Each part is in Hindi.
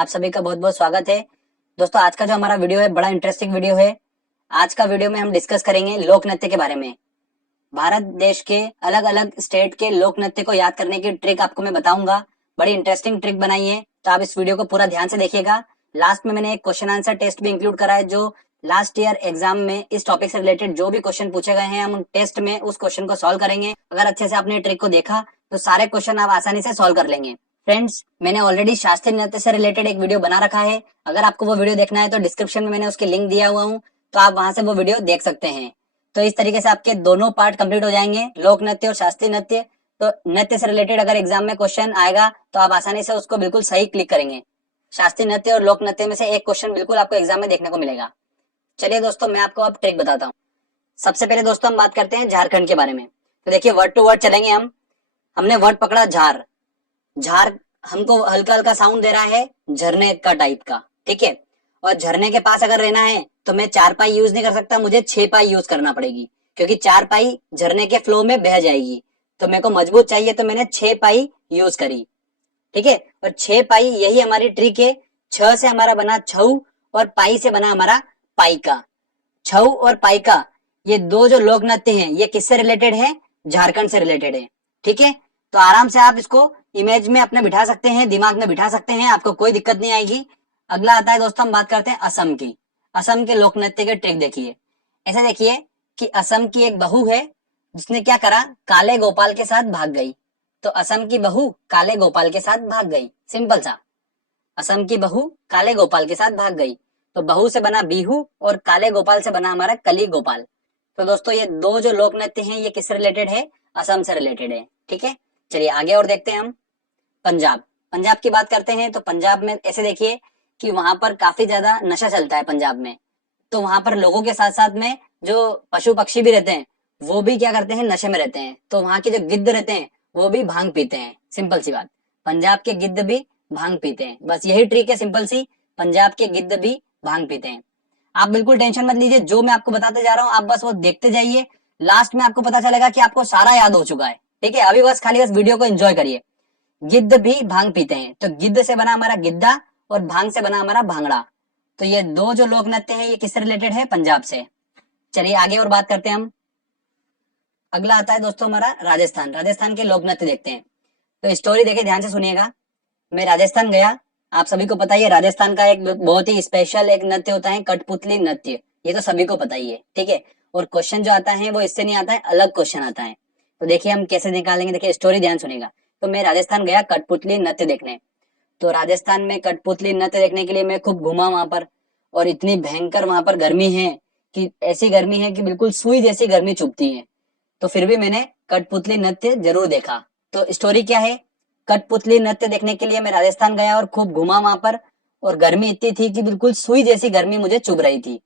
आप सभी का बहुत बहुत स्वागत है। दोस्तों आज का जो हमारा वीडियो है बड़ा इंटरेस्टिंग वीडियो है। आज का वीडियो में हम डिस्कस करेंगे लोक नृत्य के बारे में। भारत देश के अलग अलग स्टेट के लोक नृत्य को याद करने की ट्रिक आपको मैं बताऊंगा। बड़ी इंटरेस्टिंग ट्रिक बनाई है, तो आप इस वीडियो को पूरा ध्यान से देखिएगा। लास्ट में मैंने एक क्वेश्चन आंसर टेस्ट भी इंक्लूड करा है, जो लास्ट ईयर एग्जाम में इस टॉपिक से रिलेटेड जो भी क्वेश्चन पूछे गए हैं हम टेस्ट में उस क्वेश्चन को सॉल्व करेंगे। अगर अच्छे से आपने ट्रिक को देखा तो सारे क्वेश्चन आप आसानी से सॉल्व कर लेंगे। फ्रेंड्स, मैंने ऑलरेडी शास्त्रीय नृत्य से रिलेटेड एक वीडियो बना रखा है। अगर आपको वो वीडियो देखना है तो डिस्क्रिप्शन में मैंने उसके लिंक दिया हुआ हूँ, तो आप वहां से वो वीडियो देख सकते हैं। तो इस तरीके से आपके दोनों पार्ट कंप्लीट हो जाएंगे, लोक नृत्य और शास्त्रीय नृत्य। तो नृत्य से रिलेटेड अगर एग्जाम में क्वेश्चन आएगा तो आप आसानी से उसको बिल्कुल सही क्लिक करेंगे। शास्त्रीय नृत्य और लोक नृत्य में से एक क्वेश्चन बिल्कुल आपको एग्जाम में देखने को मिलेगा। चलिए दोस्तों, मैं आपको अब ट्रिक बताता हूँ। सबसे पहले दोस्तों हम बात करते हैं झारखंड के बारे में। तो देखिए, वर्ड टू वर्ड चलेंगे हम। हमने वर्ड पकड़ा झार। झार हमको हल्का हल्का साउंड दे रहा है झरने का टाइप का, ठीक है। और झरने के पास अगर रहना है तो मैं 4 पाई यूज नहीं कर सकता, मुझे 6 पाई यूज करना पड़ेगी, क्योंकि 4 पाई झरने के फ्लो में बह जाएगी। तो मेरे को मजबूत चाहिए, तो मैंने 6 पाई यूज करी, ठीक है। और 6 पाई यही हमारी ट्रिक है। 6 से हमारा बना छऊ और पाई से बना हमारा पाइका। छऊ और पाइका ये दो जो लोक नृत्य हैं, ये किससे रिलेटेड है? झारखंड से रिलेटेड है, ठीक है। तो आराम से आप इसको इमेज में अपने बिठा सकते हैं, दिमाग में बिठा सकते हैं, आपको कोई दिक्कत नहीं आएगी। अगला आता है दोस्तों, हम बात करते हैं असम की। असम के लोक नृत्य के ट्रिक देखिए। ऐसे देखिए कि असम की एक बहू है, जिसने क्या करा, काले गोपाल के साथ भाग गई। तो असम की बहू काले गोपाल के साथ भाग गई, सिंपल सा। असम की बहू काले गोपाल के साथ भाग गई। तो बहू से बना बिहू और काले गोपाल से बना हमारा कली गोपाल। तो दोस्तों ये दो जो लोक नृत्य हैं ये किससे रिलेटेड है? असम से रिलेटेड है, ठीक है। चलिए आगे और देखते हैं हम। पंजाब। पंजाब की बात करते हैं तो पंजाब में ऐसे देखिए कि वहां पर काफी ज्यादा नशा चलता है पंजाब में। तो वहां पर लोगों के साथ साथ में जो पशु पक्षी भी रहते हैं वो भी क्या करते हैं, नशे में रहते हैं। तो वहां के जो गिद्ध रहते हैं वो भी भांग पीते हैं, सिंपल सी बात। पंजाब के गिद्ध भी भांग पीते हैं, बस यही ट्रिक है सिंपल सी। पंजाब के गिद्ध भी भांग पीते हैं। आप बिल्कुल टेंशन मत लीजिए, जो मैं आपको बताते जा रहा हूँ आप बस वो देखते जाइए। लास्ट में आपको पता चलेगा कि आपको सारा याद हो चुका है, ठीक है। अभी बस खाली बस वीडियो को एंजॉय करिए। गिद्ध भी भांग पीते हैं, तो गिद्ध से बना हमारा गिद्धा और भांग से बना हमारा भांगड़ा। तो ये दो जो लोक नृत्य हैं ये किससे रिलेटेड है? पंजाब से। चलिए आगे और बात करते हैं हम। अगला आता है दोस्तों हमारा राजस्थान। राजस्थान के लोक नृत्य देखते हैं। तो स्टोरी देखिए, ध्यान से सुनिएगा। मैं राजस्थान गया। आप सभी को पता ही है राजस्थान का एक बहुत ही स्पेशल एक नृत्य होता है कठपुतली नृत्य। ये तो सभी को पता ही है, ठीक है। और क्वेश्चन जो आता है वो इससे नहीं आता है, अलग क्वेश्चन आता है। तो देखिए हम कैसे निकालेंगे, देखिए स्टोरी ध्यान सुनेगा। तो मैं राजस्थान गया कठपुतली नृत्य देखने। तो राजस्थान में कठपुतली नृत्य देखने के लिए मैं खूब घूमा वहां पर। और इतनी भयंकर वहां पर गर्मी है कि ऐसी गर्मी है कि बिल्कुल सुई जैसी गर्मी चुभती है। तो फिर भी मैंने कठपुतली नृत्य जरूर देखा। तो स्टोरी क्या है? कठपुतली नृत्य देखने के लिए मैं राजस्थान गया और खूब घूमा वहां पर। और गर्मी इतनी थी कि बिल्कुल सुई जैसी गर्मी मुझे चुभ रही थी।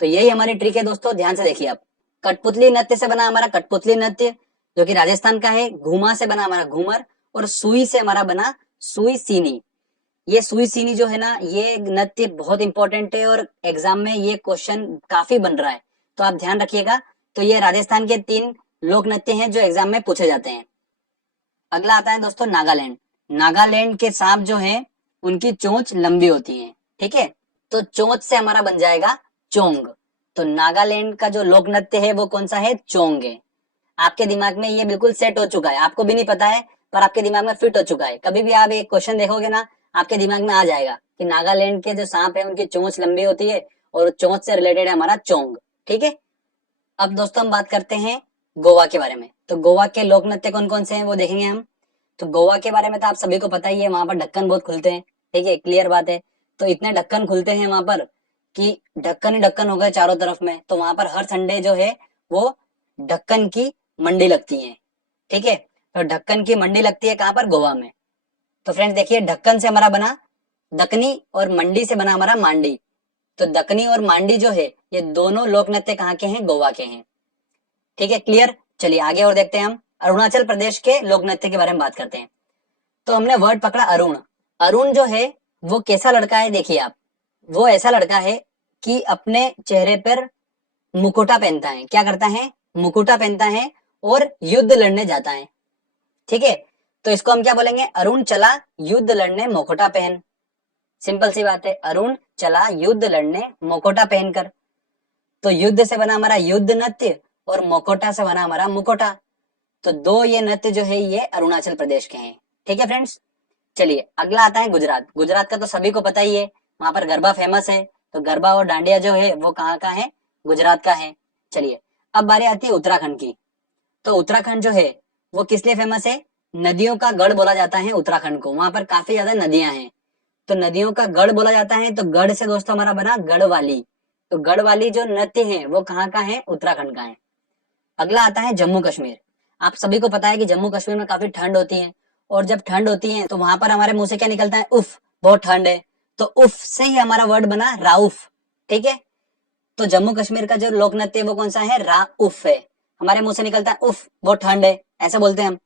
तो यही हमारी ट्रिक है दोस्तों, ध्यान से देखिए आप। कठपुतली नृत्य से बना हमारा कठपुतली नृत्य जो कि राजस्थान का है। घूमा से बना हमारा घूमर और सुई से हमारा बना सुई सीनी। ये सुई सीनी जो है ना, ये नृत्य बहुत इंपॉर्टेंट है और एग्जाम में ये क्वेश्चन काफी बन रहा है, तो आप ध्यान रखिएगा। तो ये राजस्थान के 3 लोक नृत्य हैं जो एग्जाम में पूछे जाते हैं। अगला आता है दोस्तों नागालैंड। नागालैंड के सांप जो हैं उनकी चोंच लंबी होती है, ठीक है। तो चोंच से हमारा बन जाएगा चोंग। तो नागालैंड का जो लोक नृत्य है वो कौन सा है? चोंग है। आपके दिमाग में ये बिल्कुल सेट हो चुका है, आपको भी नहीं पता है पर आपके दिमाग में फिट हो चुका है। कभी भी आप एक क्वेश्चन देखोगे ना, आपके दिमाग में आ जाएगा कि नागालैंड के जो सांप है उनकी चोंच लंबी होती है और चोंच से रिलेटेड है हमारा चोंग, ठीक है। अब दोस्तों हम बात करते हैं गोवा के बारे में। तो गोवा के लोक नृत्य कौन कौन से हैं वो देखेंगे हम। तो गोवा के बारे में तो आप सभी को पता ही है, वहां पर ढक्कन बहुत खुलते हैं, ठीक है, क्लियर बात है। तो इतने ढक्कन खुलते हैं वहां पर कि ढक्कन ही ढक्कन हो गए चारों तरफ में। तो वहां पर हर संडे जो है वो ढक्कन की मंडी लगती है, ठीक है। तो ढक्कन की मंडी लगती है कहाँ पर? गोवा में। तो फ्रेंड्स देखिए, ढक्कन से हमारा बना दकनी और मंडी से बना हमारा मांडी। तो दकनी और मांडी जो है ये दोनों लोक नृत्य कहाँ के हैं? गोवा के हैं, ठीक है, क्लियर। चलिए आगे और देखते हैं हम। अरुणाचल प्रदेश के लोक नृत्य के बारे में बात करते हैं। तो हमने वर्ड पकड़ा अरुण। अरुण जो है वो कैसा लड़का है? देखिए आप, वो ऐसा लड़का है कि अपने चेहरे पर मुकुटा पहनता है। क्या करता है? मुकुटा पहनता है और युद्ध लड़ने जाता है, ठीक है। तो इसको हम क्या बोलेंगे? अरुण चला युद्ध लड़ने मुकुटा पहन। सिंपल सी बात है, अरुण चला युद्ध लड़ने मुखौटा पहनकर। तो युद्ध से बना हमारा युद्ध नृत्य और मुखौटा से बना हमारा मुखौटा। तो दो ये नृत्य जो है ये अरुणाचल प्रदेश के हैं। ठीक है फ्रेंड्स, चलिए अगला आता है गुजरात। गुजरात का तो सभी को पता ही है, वहां पर गरबा फेमस है। तो गरबा और डांडिया जो है वो कहाँ का है, गुजरात का है। चलिए अब बारी आती है उत्तराखंड की। तो उत्तराखंड जो है वो किस लिए फेमस है, नदियों का गढ़ बोला जाता है उत्तराखंड को, वहां पर काफी ज्यादा नदियां हैं। तो नदियों का गढ़ बोला जाता है, तो गढ़ से दोस्तों हमारा बना गढ़वाली। तो गढ़वाली जो नृत्य है वो कहाँ का है, उत्तराखंड का है। अगला आता है जम्मू कश्मीर। आप सभी को पता है कि जम्मू कश्मीर में काफी ठंड होती है, और जब ठंड होती है तो वहां पर हमारे मुंह से क्या निकलता है, उफ बहुत ठंड है। तो उफ से ही हमारा वर्ड बना राउफ। ठीक है, तो जम्मू कश्मीर का जो लोक नृत्य है वो कौन सा है, राउफ है। हमारे मुंह से निकलता है उफ बहुत ठंड है, ऐसा बोलते हैं हम।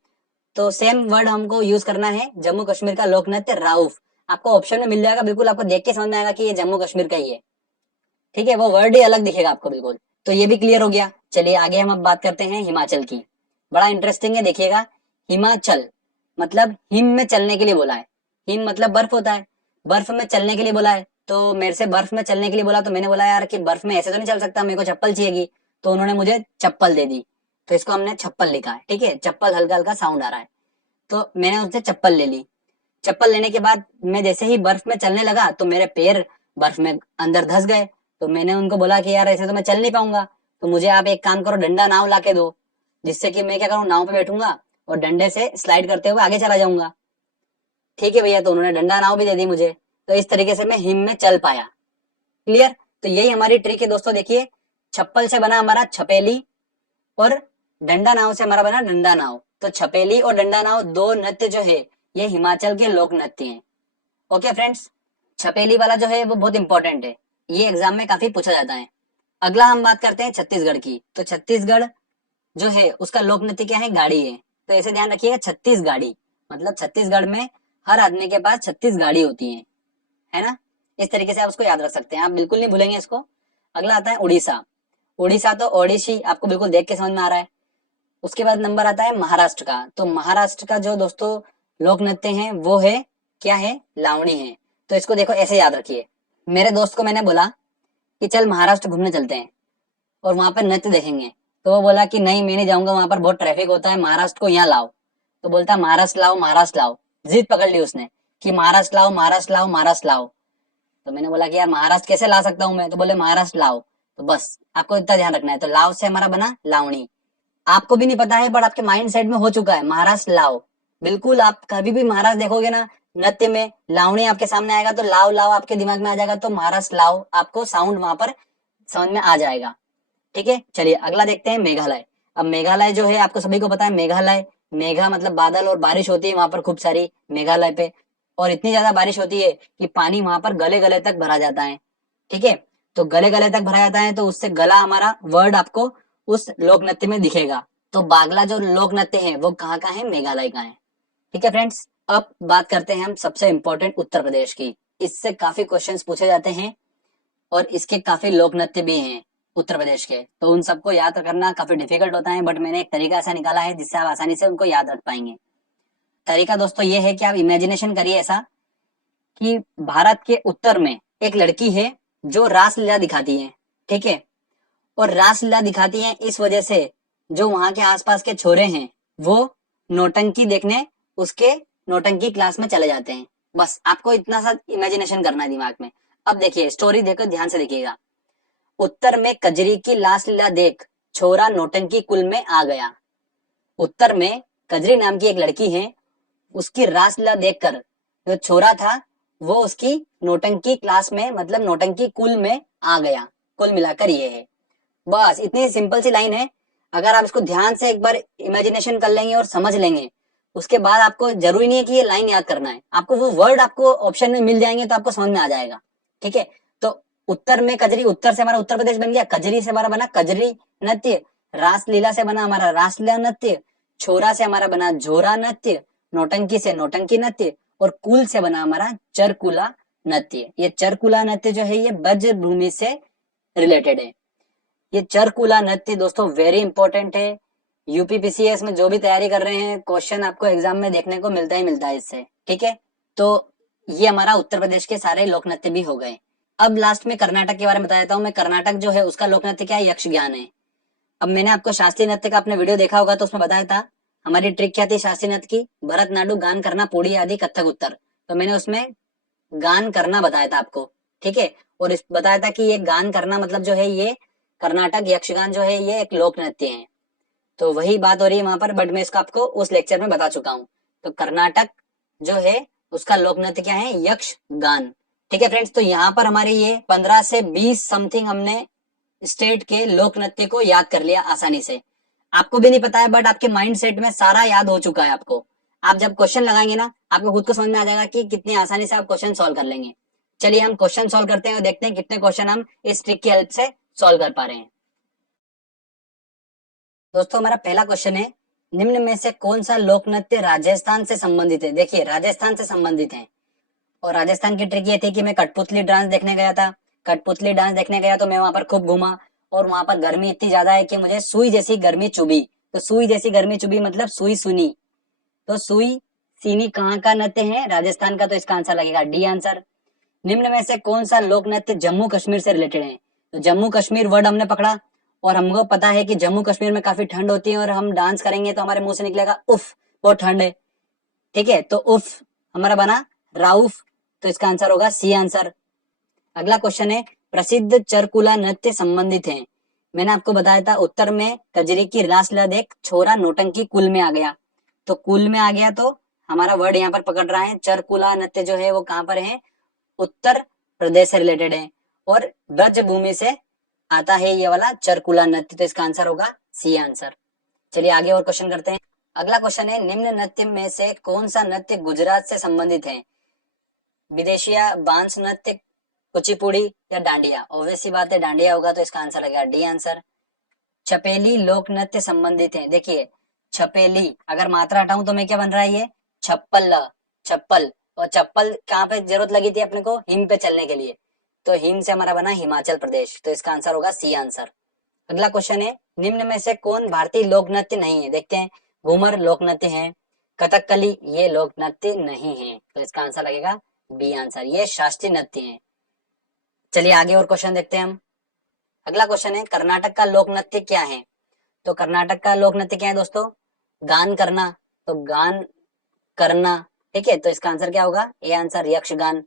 तो सेम वर्ड हमको यूज करना है, जम्मू कश्मीर का लोक नृत्य राउफ। आपको ऑप्शन में मिल जाएगा, बिल्कुल आपको देख के समझ में आएगा कि ये जम्मू कश्मीर का ही है। ठीक है, वो वर्ड ही अलग दिखेगा आपको बिल्कुल। तो ये भी क्लियर हो गया। चलिए आगे हम अब बात करते हैं हिमाचल की। बड़ा इंटरेस्टिंग है, देखिएगा। हिमाचल मतलब हिम में चलने के लिए बोला है। हिम मतलब बर्फ होता है, बर्फ में चलने के लिए बोला है। तो मेरे से बर्फ में चलने के लिए बोला, तो मैंने बोला यार कि बर्फ में ऐसे तो नहीं चल सकता, मेरे को चप्पल चाहिएगी। तो उन्होंने मुझे चप्पल दे दी, तो इसको हमने छप्पल लिखा है। ठीक है, चप्पल हल्का हल्का साउंड आ रहा है, तो मैंने उनसे चप्पल ले ली। चप्पल लेने के बाद मैं जैसे ही बर्फ में चलने लगा तो मेरे पैर बर्फ में अंदर धंस गए। तो मैंने उनको बोला कि यार ऐसे तो मैं चल नहीं पाऊंगा, तो मुझे आप एक काम करो, डंडा नाव ला के दो, जिससे कि मैं क्या करूँ, नाव पे बैठूंगा और डंडे से स्लाइड करते हुए आगे चला जाऊंगा। ठीक है भैया, तो उन्होंने डंडा नाव भी दे दी मुझे। तो इस तरीके से मैं हिम में चल पाया। क्लियर, तो यही हमारी ट्रिक है दोस्तों। देखिए, छप्पल से बना हमारा छपेली और डंडा नाव से हमारा बना डंडा नाव। तो छपेली और डंडा नाव दो नृत्य जो है ये हिमाचल के लोक नृत्य हैं। ओके फ्रेंड्स, छपेली वाला जो है वो बहुत इंपॉर्टेंट है, ये एग्जाम में काफी पूछा जाता है। अगला हम बात करते हैं छत्तीसगढ़ की। तो छत्तीसगढ़ जो है उसका लोक नृत्य क्या है, गाड़ी है। तो ऐसे ध्यान रखिएगा, छत्तीस गाड़ी मतलब छत्तीसगढ़ में हर आदमी के पास 36 गाड़ी होती है ना। इस तरीके से आप उसको याद रख सकते हैं, आप बिल्कुल नहीं भूलेंगे इसको। अगला आता है उड़ीसा। उड़ीसा तो ओडिशी आपको बिल्कुल देख के समझ में आ रहा है। उसके बाद नंबर आता है महाराष्ट्र का। तो महाराष्ट्र का जो दोस्तों लोक नृत्य है वो है क्या है, लावणी है। तो इसको देखो ऐसे याद रखिए। मेरे दोस्त को मैंने बोला कि चल महाराष्ट्र घूमने चलते हैं और वहां पर नृत्य देखेंगे। तो वो बोला कि नहीं मैं नहीं जाऊंगा, वहां पर बहुत ट्रैफिक होता है, महाराष्ट्र को यहाँ लाओ। तो बोलता महाराष्ट्र लाओ महाराष्ट्र लाओ, जिद पकड़ ली उसने कि महाराष्ट्र लाओ महाराष्ट्र लाओ महाराष्ट्र लाओ। तो मैंने बोला कि यार महाराष्ट्र कैसे ला सकता हूँ मैं, तो बोले महाराष्ट्र लाओ। तो बस आपको इतना ध्यान रखना है। तो लाओ से हमारा बना लावणी। आपको भी नहीं पता है बट आपके माइंड सेट में हो चुका है महाराष्ट्र लाओ। बिल्कुल, आप कभी भी महाराष्ट्र देखोगे ना नृत्य में, लावणी आपके सामने आएगा तो लाओ लाओ आपके दिमाग में आ जाएगा, तो महाराष्ट्र लाओ आपको साउंड वहां पर समझ में आ जाएगा। ठीक है, चलिए अगला देखते हैं मेघालय। अब मेघालय जो है आपको सभी को पता है, मेघालय, मेघा मतलब बादल और बारिश होती है वहां पर खूब सारी मेघालय पे, और इतनी ज्यादा बारिश होती है कि पानी वहां पर गले गले तक भरा जाता है। ठीक है, तो गले गले तक भरा जाता है, तो उससे गला हमारा वर्ड आपको उस लोक नृत्य में दिखेगा। तो बागला जो लोक नृत्य है वो कहाँ का है, मेघालय का है। ठीक है फ्रेंड्स, अब बात करते हैं हम सबसे इंपॉर्टेंट उत्तर प्रदेश की। इससे काफी क्वेश्चंस पूछे जाते हैं और इसके काफी लोक नृत्य भी हैं उत्तर प्रदेश के। तो उन सबको याद करना काफी डिफिकल्ट होता है, बट मैंने एक तरीका ऐसा निकाला है जिससे आप आसानी से उनको याद रख पाएंगे। तरीका दोस्तों ये है कि आप इमेजिनेशन करिए ऐसा कि भारत के उत्तर में एक लड़की है जो रासलीला दिखाती है। ठीक है, और रासलीला दिखाती है इस वजह से जो वहां के आसपास के छोरे हैं वो नौटंकी देखने उसके नौटंकी क्लास में चले जाते हैं। बस आपको इतना सा इमेजिनेशन करना है दिमाग में। अब देखिए स्टोरी देखो, ध्यान से देखिएगा। उत्तर में कजरी की रासलीला देख छोरा नौटंकी कुल में आ गया। उत्तर में कजरी नाम की एक लड़की है, उसकी रासलीला देखकर जो छोरा था वो उसकी नौटंकी क्लास में मतलब नौटंकी कुल में आ गया। कुल मिलाकर ये है, बस इतनी सिंपल सी लाइन है। अगर आप इसको ध्यान से एक बार इमेजिनेशन कर लेंगे और समझ लेंगे, उसके बाद आपको जरूरी नहीं है कि ये लाइन याद करना है, आपको वो वर्ड आपको ऑप्शन में मिल जाएंगे तो आपको समझ में आ जाएगा। ठीक है, तो उत्तर में कजरी, उत्तर से हमारा उत्तर प्रदेश बन गया, कजरी से हमारा बना कजरी नृत्य, रासलीला से बना हमारा रासलीला नृत्य, छोरा से हमारा बना झोरा नृत्य, नौटंकी से नौटंकी नृत्य, और कुल से बना हमारा चरकुला नृत्य। ये चरकुला नृत्य जो है ये ब्रज भूमि से रिलेटेड है। ये चरकुला नृत्य दोस्तों वेरी इंपॉर्टेंट है। यूपीपीसीएस में जो भी तैयारी कर रहे हैं क्वेश्चन आपको एग्जाम में देखने को मिलता ही मिलता है इससे। ठीक है, तो ये हमारा उत्तर प्रदेश के सारे लोक नृत्य भी हो गए। अब लास्ट में कर्नाटक के बारे में बता देता हूँ मैं। कर्नाटक जो है उसका लोक नृत्य क्या है, यक्ष गान है। अब मैंने आपको शास्त्रीय नृत्य का आपने वीडियो देखा होगा तो उसमें बताया था हमारी ट्रिक क्या थी शास्त्रीय नृत्य की, भरतनाट्यम गान करना पोड़ी आदि कथक उत्तर। तो मैंने उसमें गान करना बताया था आपको, ठीक है। और इस बताया था कि ये गान करना मतलब जो है ये कर्नाटक यक्षगान जो है ये एक लोक नृत्य है। तो वही बात हो रही है वहां पर, बट मैं इसको आपको उस लेक्चर में बता चुका हूँ। तो कर्नाटक जो है उसका लोक नृत्य क्या है, यक्ष गान। ठीक है फ्रेंड्स, तो यहाँ पर हमारे ये 15 से 20 समथिंग हमने स्टेट के लोक नृत्य को याद कर लिया आसानी से। आपको भी नहीं पता है बट आपके माइंड सेट में सारा याद हो चुका है आपको। आप जब क्वेश्चन लगाएंगे ना आपको खुद को समझ में आ जाएगा कि कितनी आसानी से आप क्वेश्चन सॉल्व कर लेंगे। चलिए हम क्वेश्चन सॉल्व करते हैं और देखते हैं कितने क्वेश्चन हम इस ट्रिक की हेल्प से सॉल्व कर पा रहे हैं। दोस्तों हमारा पहला क्वेश्चन है, निम्न में से कौन सा लोक नृत्य राजस्थान से संबंधित है। देखिए राजस्थान से संबंधित है और राजस्थान की ट्रिक ये थी कि मैं कठपुतली डांस देखने गया था। कठपुतली डांस देखने गया तो मैं वहां पर खूब घूमा और वहां पर गर्मी इतनी ज्यादा है कि मुझे सुई जैसी गर्मी चुभी। तो सुई जैसी गर्मी चुभी मतलब सुई सुनी। तो सुई सीनी कहाँ का नृत्य है, राजस्थान का। तो इसका आंसर लगेगा डी आंसर। निम्न में से कौन सा लोक नृत्य जम्मू कश्मीर से रिलेटेड है। तो जम्मू कश्मीर वर्ड हमने पकड़ा और हमको पता है कि जम्मू कश्मीर में काफी ठंड होती है और हम डांस करेंगे तो हमारे मुंह से निकलेगा उफ, बहुत ठंड है। ठीक है, तो उफ हमारा बना राउफ। तो इसका आंसर होगा सी आंसर। अगला क्वेश्चन है, प्रसिद्ध चरकुला नृत्य संबंधित है। मैंने आपको बताया था उत्तर में कजरी की रासलीला देख छोरा नौटंकी कुल में आ गया। तो कुल में आ गया तो हमारा वर्ड यहाँ पर पकड़ रहा है। चरकुला नृत्य जो है वो कहाँ पर है, उत्तर प्रदेश से रिलेटेड है और ब्रज भूमि से आता है ये वाला चरकुला नृत्य। तो इसका आंसर होगा सी आंसर। चलिए आगे और क्वेश्चन करते हैं। अगला क्वेश्चन है, निम्न नृत्य में से कौन सा नृत्य गुजरात से संबंधित है। विदेशिया, बांस नृत्य, कुचिपुड़ी या डांडिया। ऑब्वियस सी बात है डांडिया होगा तो इसका आंसर लगेगा डी आंसर। छपेली लोक नृत्य संबंधित है। देखिए छपेली अगर मात्रा हटाऊं तो मैं क्या बन रहा है, ये छप्पल। छप्पल, और चप्पल कहाँ पे जरूरत लगी थी अपने को, हिम पे चलने के लिए। तो हिम से हमारा बना हिमाचल प्रदेश। तो इसका आंसर होगा सी आंसर। अगला क्वेश्चन है, निम्न में से कौन भारतीय लोक नृत्य नहीं है। देखते हैं, घूमर लोक नृत्य है, कथकली ये लोक नृत्य नहीं है। तो इसका आंसर लगेगा बी आंसर, ये शास्त्रीय नृत्य है। चलिए आगे और क्वेश्चन देखते हैं हम। अगला क्वेश्चन है, कर्नाटक का लोक नृत्य क्या है। तो कर्नाटक का लोक नृत्य क्या है दोस्तों, गान करना। तो गान करना, ठीक है। तो इसका आंसर क्या होगा, ए आंसर यक्षगान।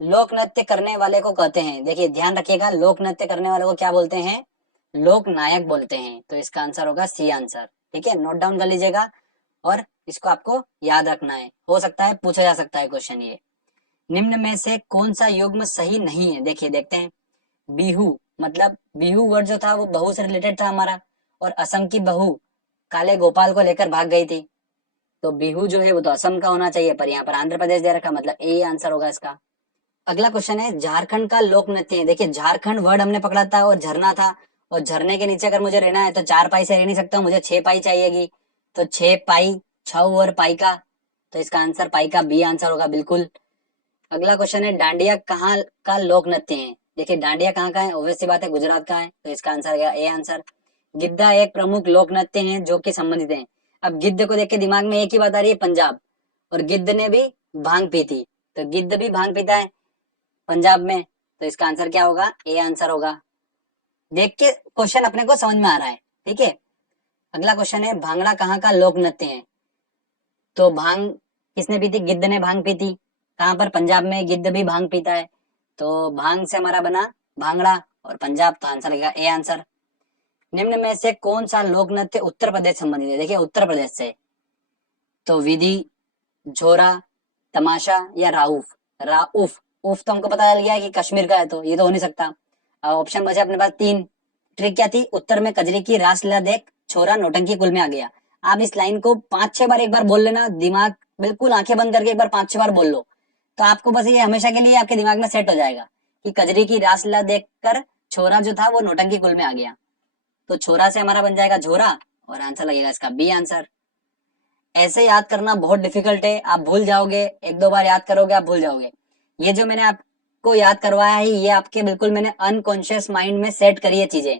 लोक नृत्य करने वाले को कहते हैं, देखिए ध्यान रखिएगा, लोक नृत्य करने वाले को क्या बोलते हैं, लोक नायक बोलते हैं। तो इसका आंसर होगा सी आंसर। ठीक है, नोट डाउन कर लीजिएगा और इसको आपको याद रखना है, हो सकता है पूछा जा सकता है क्वेश्चन ये। निम्न में से कौन सा युग्म सही नहीं है। देखिए देखते हैं, बिहू मतलब बिहू वर्ड जो था वो बहू से रिलेटेड था हमारा, और असम की बहू काले गोपाल को लेकर भाग गई थी। तो बिहू जो है वो तो असम का होना चाहिए, पर यहाँ पर आंध्र प्रदेश दे रखा, मतलब ए आंसर होगा इसका। अगला क्वेश्चन है, झारखंड का लोक नृत्य है। देखिए झारखंड वर्ड हमने पकड़ा था और झरना था, और झरने के नीचे अगर मुझे रहना है तो 4 पाई से रह नहीं सकता, मुझे 6 पाई चाहिएगी। तो 6 पाई, छऊ और पाई का। तो इसका आंसर पाई का बी आंसर होगा बिल्कुल। अगला क्वेश्चन है, डांडिया कहाँ का लोक नृत्य है। देखिए डांडिया कहाँ का है, ऑब्वियस सी बात है गुजरात का है। तो इसका आंसर है ए आंसर। गिद्धा एक प्रमुख लोक नृत्य है जो कि संबंधित है। अब गिद्ध को देख के दिमाग में एक ही बात आ रही है, पंजाब। और गिद्ध ने भी भांग पी थी, तो गिद्ध भी भांग पीता है पंजाब में। तो इसका आंसर क्या होगा, ए आंसर होगा। देख के क्वेश्चन अपने को समझ में आ रहा है, ठीक है। अगला क्वेश्चन है, भांगड़ा कहाँ का लोक नृत्य है। तो भांग किसने पी थी, गिद्ध ने भांग पी थी। कहाँ पर, पंजाब में गिद्ध भी भांग पीता है। तो भांग से हमारा बना भांगड़ा और पंजाब। तो आंसर लगेगा ए आंसर। निम्न में से कौन सा लोक नृत्य उत्तर प्रदेश संबंधित है। देखिए उत्तर प्रदेश से, तो विधि, झोरा, तमाशा या राउफ। राउफ, उफ तो हमको पता चल गया है कि कश्मीर का है, तो ये तो हो नहीं सकता। ऑप्शन बचे अपने पास 3। ट्रिक क्या थी, उत्तर में कजरी की रासलीला देख छोरा नौटंकी कुल में आ गया। आप इस लाइन को 5-6 बार एक बार बोल लेना, दिमाग बिल्कुल आंखें बंद करके एक बार 5-6 बार बोल लो, तो आपको बस ये हमेशा के लिए आपके दिमाग में सेट हो जाएगा कि कजरी की रासलीला देखकर छोरा जो था वो नौटंकी कुल में आ गया। तो छोरा से हमारा बन जाएगा झोरा और आंसर लगेगा इसका बी आंसर। ऐसे याद करना बहुत डिफिकल्ट है, आप भूल जाओगे, 1-2 बार याद करोगे आप भूल जाओगे। ये जो मैंने आपको याद करवाया है ये आपके बिल्कुल मैंने अनकॉन्शियस माइंड में सेट करी है चीजें।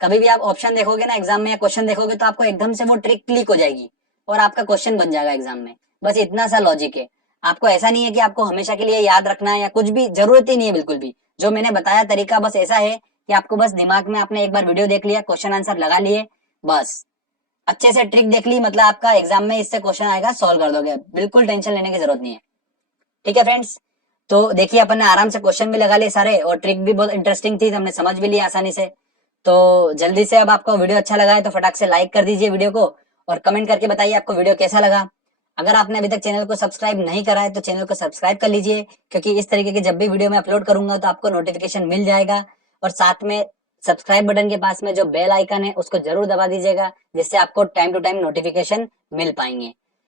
कभी भी आप ऑप्शन देखोगे ना एग्जाम में या क्वेश्चन देखोगे तो आपको एकदम से वो ट्रिक क्लिक हो जाएगी और आपका क्वेश्चन बन जाएगा एग्जाम में। बस इतना सा लॉजिक है। आपको ऐसा नहीं है कि आपको हमेशा के लिए याद रखना है या कुछ भी, जरूरत ही नहीं है बिल्कुल भी। जो मैंने बताया तरीका बस ऐसा है कि आपको बस दिमाग में आपने एक बार वीडियो देख लिया, क्वेश्चन आंसर लगा लिए, बस अच्छे से ट्रिक देख ली, मतलब आपका एग्जाम में इससे क्वेश्चन आएगा, सॉल्व कर दोगे, बिल्कुल टेंशन लेने की जरूरत नहीं है। ठीक है फ्रेंड्स, तो देखिए अपन ने आराम से क्वेश्चन भी लगा लिए सारे, और ट्रिक भी बहुत इंटरेस्टिंग थी, तो हमने समझ भी लिया आसानी से। तो जल्दी से, अब आपको वीडियो अच्छा लगा है तो फटाक से लाइक कर दीजिए वीडियो को, और कमेंट करके बताइए आपको वीडियो कैसा लगा। अगर आपने अभी तक चैनल को सब्सक्राइब नहीं करा है तो चैनल को सब्सक्राइब कर लीजिए, क्योंकि इस तरीके के जब भी वीडियो मैं अपलोड करूंगा तो आपको नोटिफिकेशन मिल जाएगा। और साथ में सब्सक्राइब बटन के पास में जो बेल आइकन है उसको जरूर दबा दीजिएगा, जिससे आपको टाइम टू टाइम नोटिफिकेशन मिल पाएंगे।